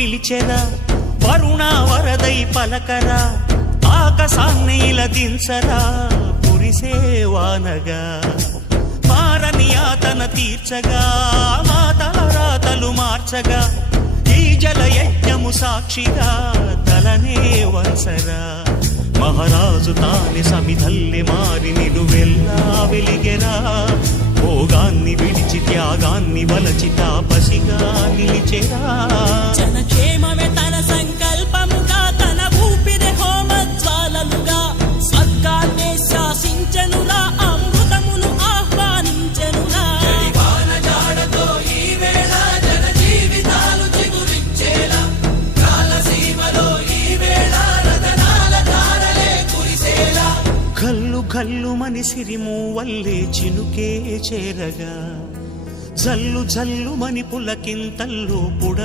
పిలిచెరా వరుణ వరదై పలకరా ఆకాశాన్ని ఇలా దించరా కురిసేవానగా మారని యాతన తీర్చగా మాతల రాతలు మార్చగా ఈ జల యజ్ఞము సాక్షిగా తలనే వంచరా మహారాజు తాని సమిధల్లి మారి నిలువెల్లా వెలిగెరా భోగాన్ని విడిచి త్యాగాన్ని వలచి తాపసిగా నిలిచెరా జనక్షేమమే తన సంకల్పముగా తన ఊపిరి హోమజ్వాలలుగా స్వర్గాన్నే శాసించెనురా అమృతమును ఆహ్వానించెనురా గల్లు గల్లు మని సిరిము వల్లే చినుకే చేరగా జల్లు జల్లు మని పులకింతల్లో పుడ